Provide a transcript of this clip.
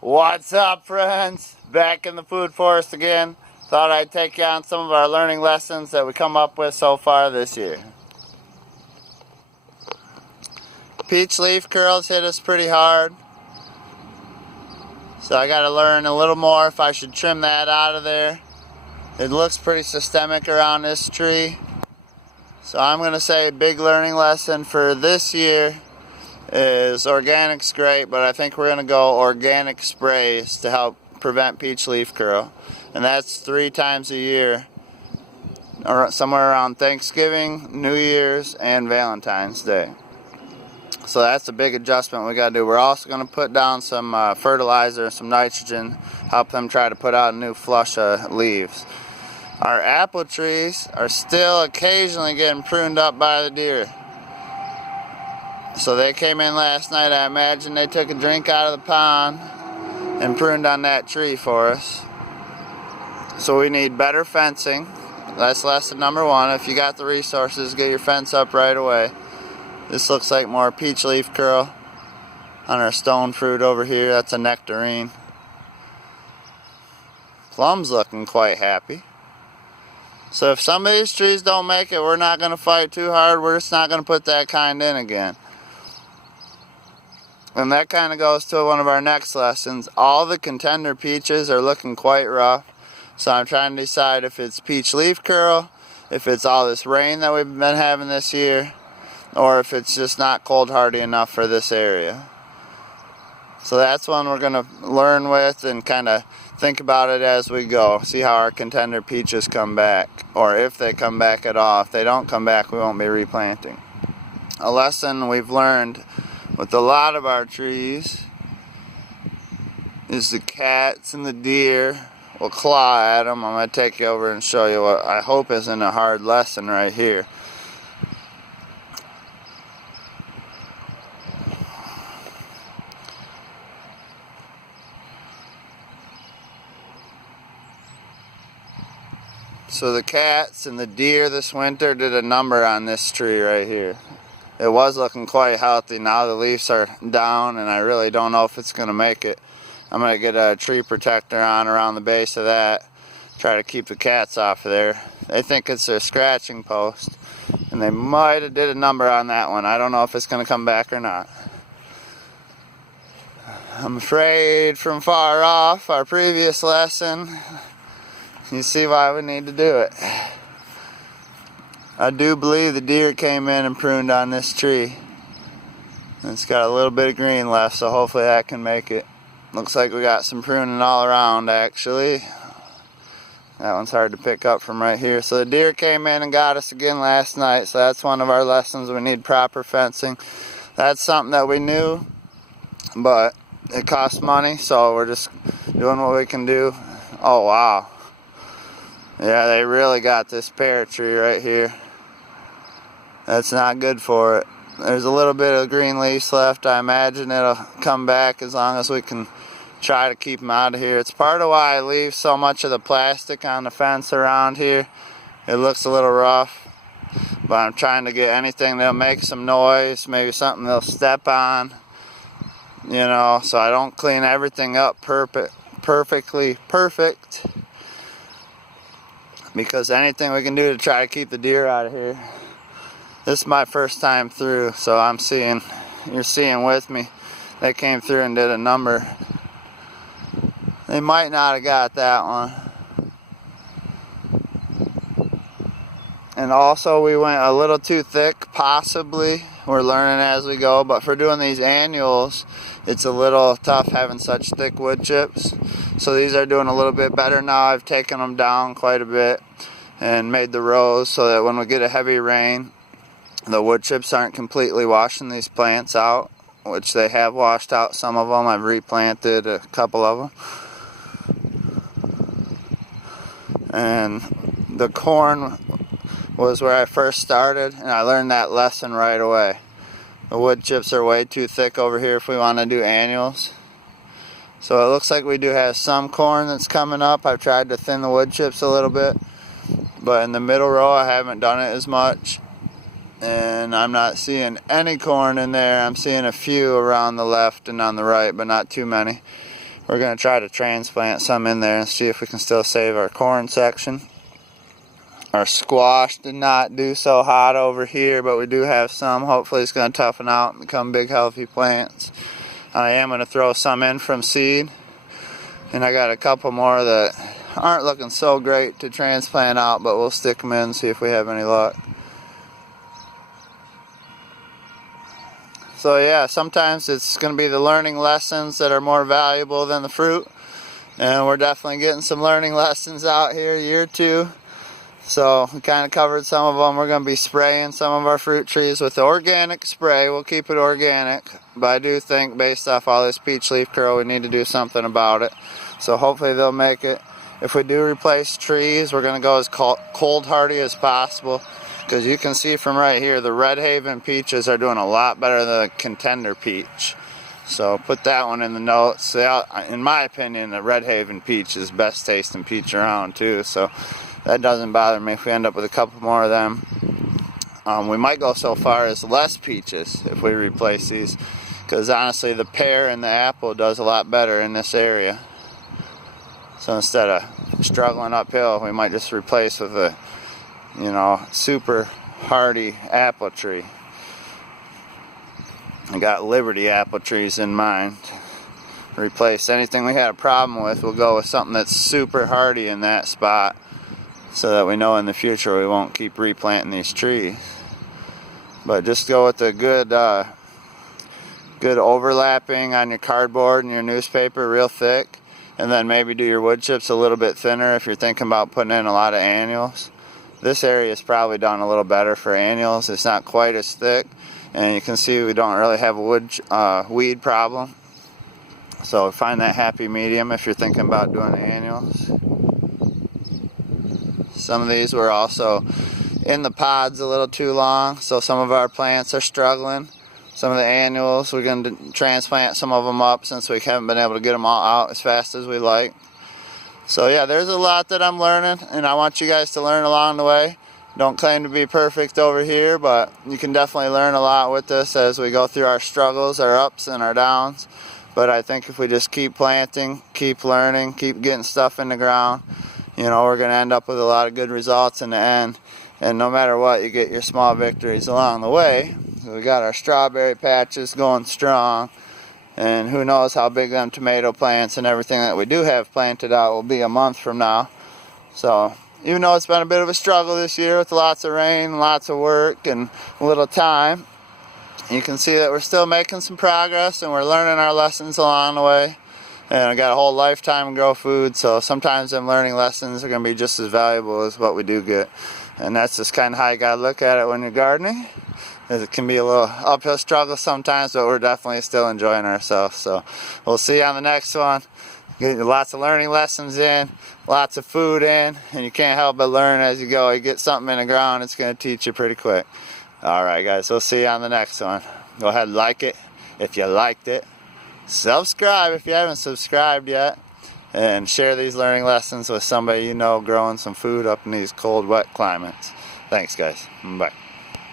What's up, friends? Back in the food forest again. Thought I'd take you on some of our learning lessons that we come up with so far this year. Peach leaf curls hit us pretty hard, so I got to learn a little more if I should trim that out of there. It looks pretty systemic around this tree, so I'm going to say a big learning lesson for this year is organic's great, but I think we're going to go organic sprays to help prevent peach leaf curl, and that's 3 times a year, or somewhere around Thanksgiving, New Year's, and Valentine's Day. So that's a big adjustment we got to do. We're also going to put down some fertilizer, some nitrogen, help them try to put out a new flush of leaves. Our apple trees are still occasionally getting pruned up by the deer. So they came in last night. I imagine they took a drink out of the pond and pruned on that tree for us. So we need better fencing. That's lesson number 1. If you got the resources, get your fence up right away. This looks like more peach leaf curl on our stone fruit over here. That's a nectarine. Plum's looking quite happy. So if some of these trees don't make it, we're not going to fight too hard. We're just not going to put that kind in again. And that kind of goes to one of our next lessons. All the contender peaches are looking quite rough. So I'm trying to decide if it's peach leaf curl, if it's all this rain that we've been having this year, or if it's just not cold hardy enough for this area. So that's one we're going to learn with and kind of think about it as we go. See how our contender peaches come back, or if they come back at all. If they don't come back, we won't be replanting. A lesson we've learned with a lot of our trees is the cats and the deer will claw at them. I'm going to take you over and show you what I hope isn't a hard lesson right here. So the cats and the deer this winter did a number on this tree right here. It was looking quite healthy. Now the leaves are down and I really don't know if it's going to make it. I'm going to get a tree protector on around the base of that. Try to keep the cats off of there. They think it's their scratching post. And they might have did a number on that one. I don't know if it's going to come back or not. I'm afraid from far off, our previous lesson, you see why we need to do it. I do believe the deer came in and pruned on this tree. It's got a little bit of green left, so hopefully that can make it. Looks like we got some pruning all around, actually. That one's hard to pick up from right here. So the deer came in and got us again last night, so that's one of our lessons. We need proper fencing. That's something that we knew, but it costs money, so we're just doing what we can do. Oh, wow. Yeah, they really got this pear tree right here. That's not good for it. There's a little bit of green leaves left. I imagine it'll come back as long as we can try to keep them out of here. It's part of why I leave so much of the plastic on the fence around here. It looks a little rough, but I'm trying to get anything that'll make some noise, maybe something they'll step on, you know, so I don't clean everything up perfectly perfect. Because anything we can do to try to keep the deer out of here. This is my first time through, so you're seeing with me. They came through and did a number. They might not have got that one. And also we went a little too thick, possibly. We're learning as we go, but for doing these annuals, it's a little tough having such thick wood chips. So these are doing a little bit better now. I've taken them down quite a bit and made the rows so that when we get a heavy rain, the wood chips aren't completely washing these plants out, which they have washed out some of them. I've replanted a couple of them. And the corn was where I first started, and I learned that lesson right away. The wood chips are way too thick over here if we want to do annuals. So it looks like we do have some corn that's coming up. I've tried to thin the wood chips a little bit, but in the middle row I haven't done it as much. And I'm not seeing any corn in there. I'm seeing a few around the left and on the right, but not too many. we're going to try to transplant some in there and see if we can still save our corn section. Our squash did not do so hot over here, but we do have some. Hopefully it's going to toughen out and become big healthy plants. I am going to throw some in from seed, and I got a couple more that aren't looking so great to transplant out, but we'll stick them in and see if we have any luck. So yeah, sometimes it's going to be the learning lessons that are more valuable than the fruit, and we're definitely getting some learning lessons out here, year 2. So we kind of covered some of them. We're going to be spraying some of our fruit trees with the organic spray. We'll keep it organic, but I do think based off all this peach leaf curl, we need to do something about it. So hopefully they'll make it. If we do replace trees, we're going to go as cold hardy as possible, because you can see from right here the Red Haven peaches are doing a lot better than the Contender peach. So put that one in the notes. In my opinion, the Red Haven peach is best tasting peach around too. So that doesn't bother me if we end up with a couple more of them. We might go so far as less peaches if we replace these, because honestly the pear and the apple does a lot better in this area. So instead of struggling uphill, we might just replace with a, super hardy apple tree. I got Liberty apple trees in mind. Replace anything we had a problem with, we'll go with something that's super hardy in that spot, so that we know in the future we won't keep replanting these trees. But just go with the good overlapping on your cardboard and your newspaper real thick, and then maybe do your wood chips a little bit thinner if you're thinking about putting in a lot of annuals. This area is probably done a little better for annuals. It's not quite as thick, and you can see we don't really have a weed problem. So find that happy medium if you're thinking about doing annuals. Some of these were also in the pods a little too long, so some of our plants are struggling. Some of the annuals, we're going to transplant some of them up since we haven't been able to get them all out as fast as we like. So yeah, there's a lot that I'm learning, and I want you guys to learn along the way. Don't claim to be perfect over here, but you can definitely learn a lot with this as we go through our struggles, our ups and our downs. But I think if we just keep planting, keep learning, keep getting stuff in the ground, we're going to end up with a lot of good results in the end. And no matter what, you get your small victories along the way. We got our strawberry patches going strong, and who knows how big them tomato plants and everything that we do have planted out will be a month from now. So even though it's been a bit of a struggle this year with lots of rain, lots of work, and little time, you can see that we're still making some progress, and we're learning our lessons along the way. And I got a whole lifetime to grow food, so sometimes them learning lessons are going to be just as valuable as what we do get. And that's just kind of how you got to look at it when you're gardening. It can be a little uphill struggle sometimes, but we're definitely still enjoying ourselves. So we'll see you on the next one. Get lots of learning lessons in, lots of food in, and you can't help but learn as you go. You get something in the ground, it's going to teach you pretty quick. Alright guys, we'll see you on the next one. Go ahead and like it if you liked it. Subscribe if you haven't subscribed yet. And share these learning lessons with somebody growing some food up in these cold, wet climates. Thanks guys. Bye.